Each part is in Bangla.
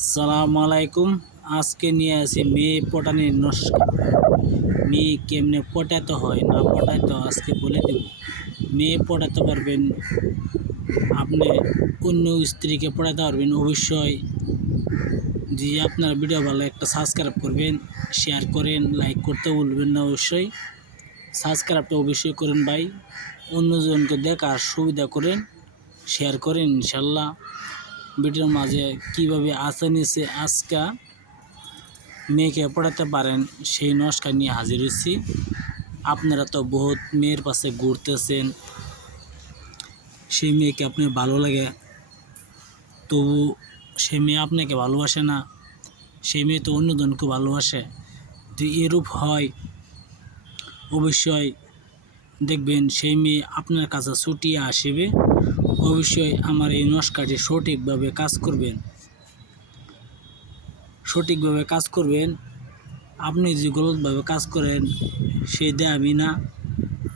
সালাম আলাইকুম। আজকে নিয়ে আসি মেয়ে পটানির নস্কা। মেয়ে কেমনে পটাতে হয় না পটাইতে আজকে বলে দেব। মেয়ে পটাতে পারবেন আপনি অন্য স্ত্রীকে পটাতে পারবেন অবশ্যই। যে আপনার ভিডিও ভালো একটা সাবস্ক্রাইব করবেন শেয়ার করেন লাইক করতে ভুলবেন না অবশ্যই। সাবস্ক্রাইবটা অবশ্যই করেন ভাই। অন্যজনকে দেখার সুবিধা করেন শেয়ার করেন ইনশাল্লাহ। ভিডিওর মাঝে কীভাবে আসানিসে আজকা মেয়েকে পড়াতে পারেন, সেই নস্কা নিয়ে হাজির হয়েছি। আপনারা তো বহুত মেয়ের পাশে ঘুরতেছেন। সেই মেয়েকে আপনার ভালো লাগে, তবু সে মেয়ে আপনাকে ভালোবাসে না। সেই মেয়ে তো অন্যজনকে ভালোবাসে। যদি এরূপ হয়, অবশ্যই দেখবেন সেই মেয়ে আপনার কাছে ছুটিয়ে আসবে। অবশ্যই আমার এই নস্কাটি সঠিকভাবে কাজ করবেন। সঠিকভাবে কাজ করবেন। আপনি যে গলতভাবে কাজ করেন সেই আমি না।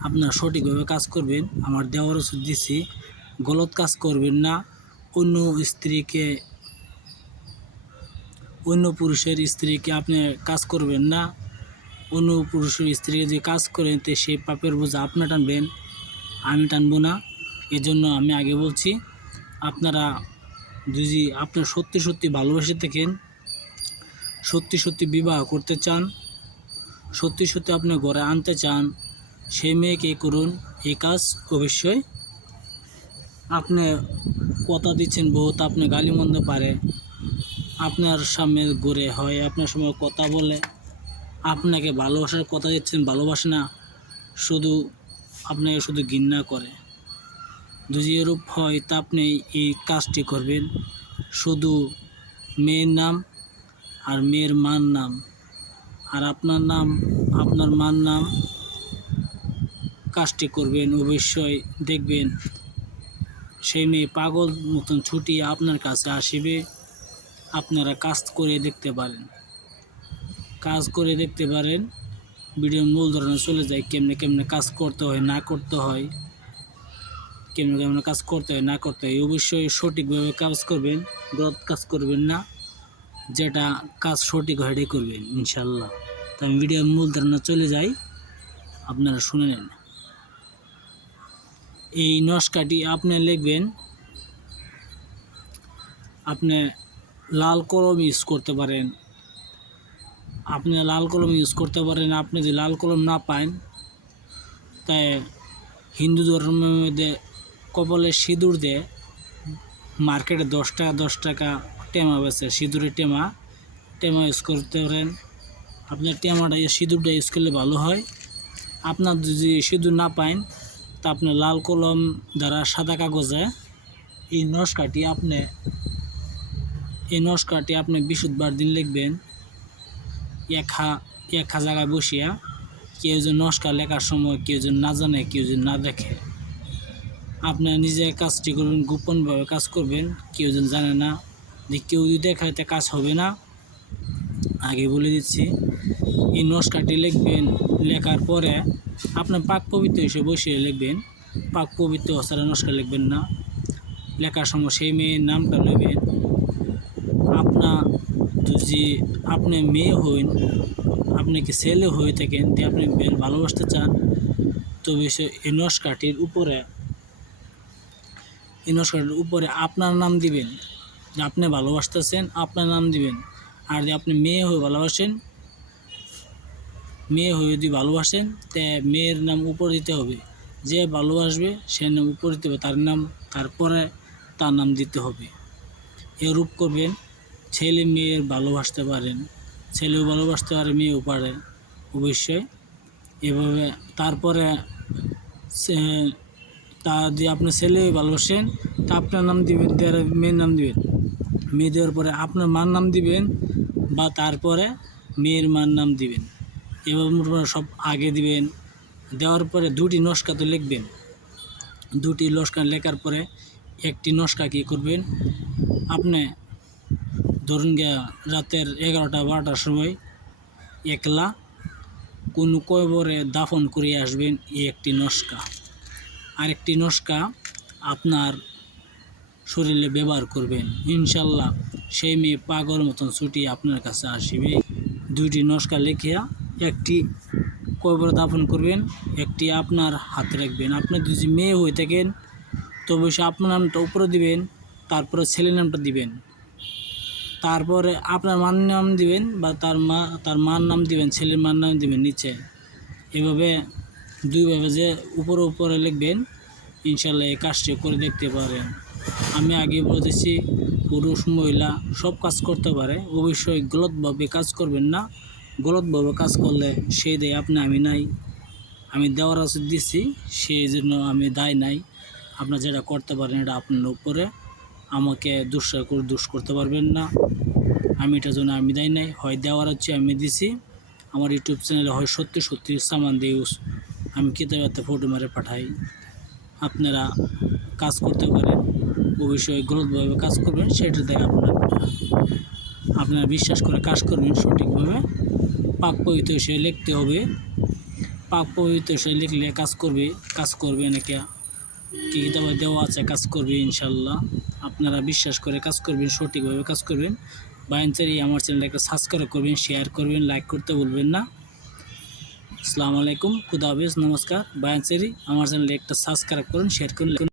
আপনার সঠিকভাবে কাজ করবেন। আমার দেওয়ার ওষুধ দিছি, গলত কাজ করবেন না। অন্য স্ত্রীকে, অন্য পুরুষের স্ত্রীকে আপনি কাজ করবেন না। অন্য পুরুষের স্ত্রীকে যে কাজ করেন, তো সেই পাপের বোঝা আপনি টানবেন, আমি টানবো না। এজন্য আমি আগে বলছি, আপনারা যদি আপনার সত্যি সত্যি ভালোবেসে থাকেন, সত্যি সত্যি বিবাহ করতে চান, সত্যি সত্যি আপনি ঘরে আনতে চান সেই মেয়েকে করুন এই কাজ অবশ্যই। আপনি কথা দিচ্ছেন, বহুত আপনি গালি মন্দ পারে, আপনার সামনে ঘুরে হয়, আপনার সময় কথা বলে, আপনাকে ভালোবাসার কথা দিচ্ছেন, ভালোবাসে না, শুধু আপনাকে শুধু ঘৃণা করে। যদি এরূপ হয়, তা আপনি এই কাজটি করবেন। শুধু মেয়ের নাম আর মেয়ের মার নাম। আর আপনার নাম, আপনার মার নাম কাজটি করবেন, অবশ্যই দেখবেন সেই মেয়ে পাগল মতন ছুটি আপনার কাছে আসিবে। আপনারা কাজ করে দেখতে পারেন। কাজ করে দেখতে পারেন, ভিডিওর মূল ধরনে চলে যায়, কেমনে কেমনে কাজ করতে হয়, না করতে হয়। কেমন কেমন কাজ করতে হয়, না করতে হয়, অবশ্যই সঠিকভাবে কাজ করবেন গলত কাজ করবেন না, যেটা কাজ সঠিক হয় এটাই করবেন, ইনশাল্লাহ। তো আমি ভিডিওর মূল ধারণা চলে যাই, আপনারা শুনে নেন। এই নস্কাটি আপনি লিখবেন, আপনি লাল কলম ইউজ করতে পারেন। আপনি লাল কলম ইউজ করতে পারেন, আপনি যদি লাল কলম না পান, তাই হিন্দু ধর্মের মধ্যে কপালে সিঁদুর দেয় মার্কেটে দশ টাকা দশ টাকা টেমা বেছে সিঁদুরের টেমা টেমা ইউজ করতে পারেন। আপনার টেমাটা সিঁদুরটা ইউজ করলে ভালো হয়। আপনার যদি সিঁদুর না পান তা আপনি লাল কলম দ্বারা সাদা কাগজে এই নস্কাটি আপনি, এই নস্কাটি আপনি বিশুদ্ধবার দিন লিখবেন। একা একা জায়গায় বসিয়া কেউ যে নস্কা লেখার সময় কেউ যে না জানে, কেউ যে না দেখে। আপনি নিজে কাজটি করবেন, গোপনভাবে কাজ করবেন। কেউ যেন জানে না যে কেউ যদি দেখাইতে কাজ হবে না। আগে বলে দিচ্ছি, এই নস্কাটি লিখবেন, লেখার পরে আপনার পাক পবিত্র হিসেবে বসিয়ে লিখবেন। পাক পবিত্র অসারা নস্কা লিখবেন না। লেখার সময় সেই মেয়ের নামটা নেবেন। আপনার যদি আপনি মেয়ে হইন, আপনি কি ছেলে হয়ে থাকেন যে আপনি ভালোবাসতে চান, তবে সে এই নস্কাটির উপরে এই উপরে আপনার নাম দিবেন। যে আপনি ভালোবাসতেছেন, আপনার নাম দিবেন। আর যদি আপনি মেয়ে হয়ে ভালোবাসেন, মেয়ে হয়ে যদি ভালোবাসেন, তে মেয়ের নাম উপরে দিতে হবে। যে ভালোবাসবে, সে নাম উপরে দিতে হবে। তার নাম, তারপরে তার নাম দিতে হবে। এরূপ করবেন, ছেলে মেয়ের ভালোবাসতে পারেন। ছেলেও ভালোবাসতে পারে, মেয়েও পারে। অবশ্যই। এভাবে তারপরে তা যদি আপনি ছেলে ভালোবাসেন, তা আপনার নাম দিবেন তার মেয়ের নাম দিবেন। মেয়ে দেওয়ার পরে আপনার মার নাম দিবেন বা তারপরে মেয়ের মার নাম দিবেন। এবার মোটামুটি সব আগে দিবেন। দেওয়ার পরে দুটি নস্কা তো লিখবেন। দুটি নস্কা লেখার পরে একটি নস্কা কী করবেন? আপনি ধরুন গিয়া রাতের এগারোটা, বারোটার সময় একলা কোনো কবরে দাফন করে আসবেন এই একটি নস্কা। আরেকটি নস্কা আপনার শরীরে ব্যবহার করবেন। ইনশাল্লাহ সেই মেয়ে পাগল মতন ছুটি আপনার কাছে আসবে। দুইটি নস্কা লেখিয়া একটি কবর দাফন করবেন, একটি আপনার হাতে রাখবেন। আপনি যদি মেয়ে হয়ে থাকেন, তো সে আপনার নামটা উপরে দিবেন, তারপরে ছেলের নামটা দিবেন। তারপরে আপনার মার নাম দিবেন বা তার মা, তার মার নাম দিবেন, ছেলের মার নাম দিবেন নিচে। এভাবে দুইভাবে যে উপরে উপরে লিখবেন, ইনশাল্লাহ এই কাজটি করে দেখতে পারেন। আমি আগে বলেছি, পুরুষ, মহিলা সব কাজ করতে পারে, অবশ্যই গলতভাবে কাজ করবেন না। গলতভাবে কাজ করলে সেই দেয় আপনি, আমি নাই। আমি দেওয়ার আছে দিচ্ছি সেই জন্য আমি দায় নাই। আপনার যেটা করতে পারেন, এটা আপনার উপরে। আমাকে দুঃস দুষ করতে পারবেন না। আমি এটার জন্য আমি দায় নাই। হয় দেওয়ার হচ্ছে আমি দিছি। আমার ইউটিউব চ্যানেলে হয় সত্যি সত্যি সামান দিয়ে আমি কিতাবাতে ফটো মেরে পাঠাই। আপনারা কাজ করতে পারেন, অবশ্যই গ্রোথভাবে কাজ করবেন, সেটা দেয় আপনার আপনারা বিশ্বাস করে কাজ করবেন সঠিকভাবে। পাক পবিত্র সে লিখতে হবে। পাক পবিত্র সে লিখলে কাজ করবে কাজ করবে নাকি কি? কিতাবে দেওয়া আছে, কাজ করবে ইনশাল্লাহ আপনারা বিশ্বাস করে কাজ করবেন, সঠিকভাবে কাজ করবেন। বায়নচারি আমার চ্যানেলটা একটা সাবস্ক্রাইব করবেন শেয়ার করবেন লাইক করতে বলবেন না। আসসালামু আলাইকুম খুদা হাফিজ নমস্কার। বায়নচারি আমার চ্যানেলে একটা সাবস্ক্রাইব করুন শেয়ার করুন।